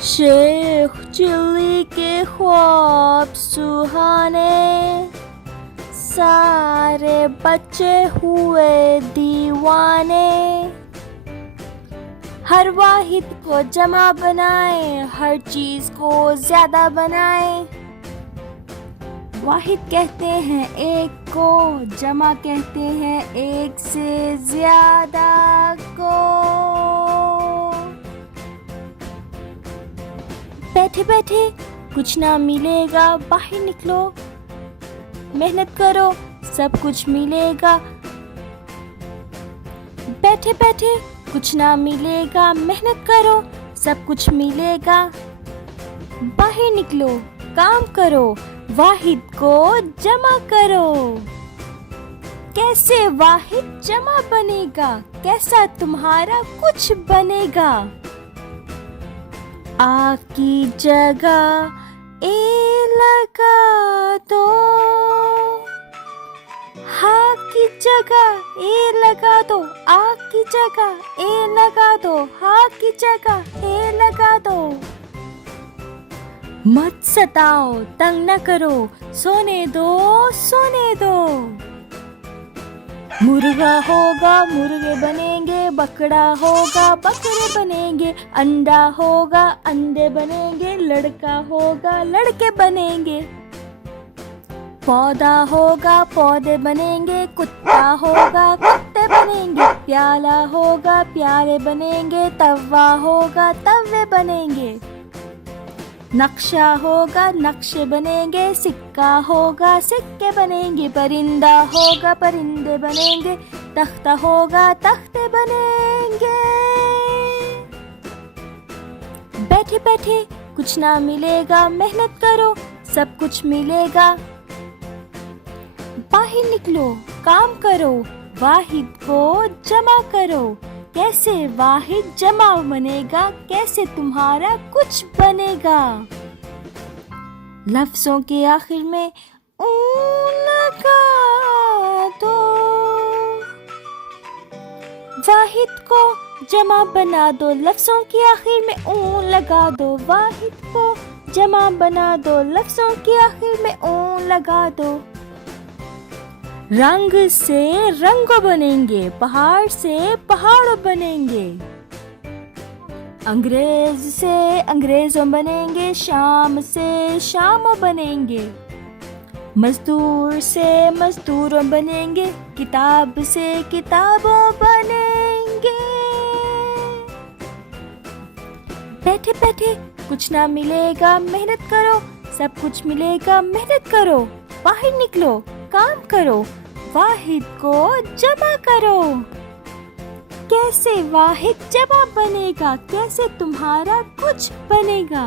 Sheikh chilli के ख्वाब सुहाने, सारे बच्चे हुए दीवाने। हर वाहिद को जमा बनाए, हर चीज को ज्यादा बनाए। वाहिद कहते हैं एक को, जमा कहते हैं एक से ज्यादा को। बैठे बैठे कुछ ना मिलेगा, बाहर निकलो, मेहनत करो, सब कुछ मिलेगा। बैठे बैठे कुछ ना मिलेगा, मेहनत करो, सब कुछ मिलेगा। बाहर निकलो, काम करो, वाहिद को जमा करो। कैसे वाहिद जमा बनेगा, कैसा तुम्हारा कुछ बनेगा। आ की जगह ए लगा दो, हा की जगह ए लगा दो, आ की जगह ए लगा दो, हा की जगह ए लगा दो। मत सताओ, तंग न करो, सोने दो, सोने दो। मुर्गा होगा मुर्गे बनेंगे, बकरा होगा बकरे बनेंगे, अंडा होगा अंडे बनेंगे, लड़का होगा लड़के बनेंगे। पौधा होगा पौधे बनेंगे, कुत्ता होगा कुत्ते बनेंगे, प्याला होगा प्याले बनेंगे, तवा होगा तवे बनेंगे। नक्शा होगा नक्शे बनेंगे, सिक्का होगा सिक्के बनेंगे, परिंदा होगा परिंदे बनेंगे, तख्ता होगा तख्ते बनेंगे। बैठे बैठे कुछ ना मिलेगा, मेहनत करो, सब कुछ मिलेगा। बाहर निकलो, काम करो, वाहिद को जमा करो। कैसे वाहिद जमा बनेगा, कैसे तुम्हारा कुछ बनेगा। लफ्जों के आखिर में ऊ लगा दो, वाहिद को जमा बना दो। लफ्जों के आखिर में ऊ लगा दो, वाहिद को जमा बना दो। लफ्जों के आखिर में ऊ लगा दो। रंग से रंग बनेंगे, पहाड़ से पहाड़ बनेंगे। अंग्रेज से अंग्रेजों बनेंगे, शाम से शाम बनेंगे। मजदूर से मजदूरों बनेंगे, किताब से किताबों बनेंगे। बैठे बैठे कुछ ना मिलेगा, मेहनत करो, सब कुछ मिलेगा। मेहनत करो, बाहर निकलो, काम करो, वाहिद को जमा करो। कैसे वाहिद जमा बनेगा, कैसे तुम्हारा कुछ बनेगा।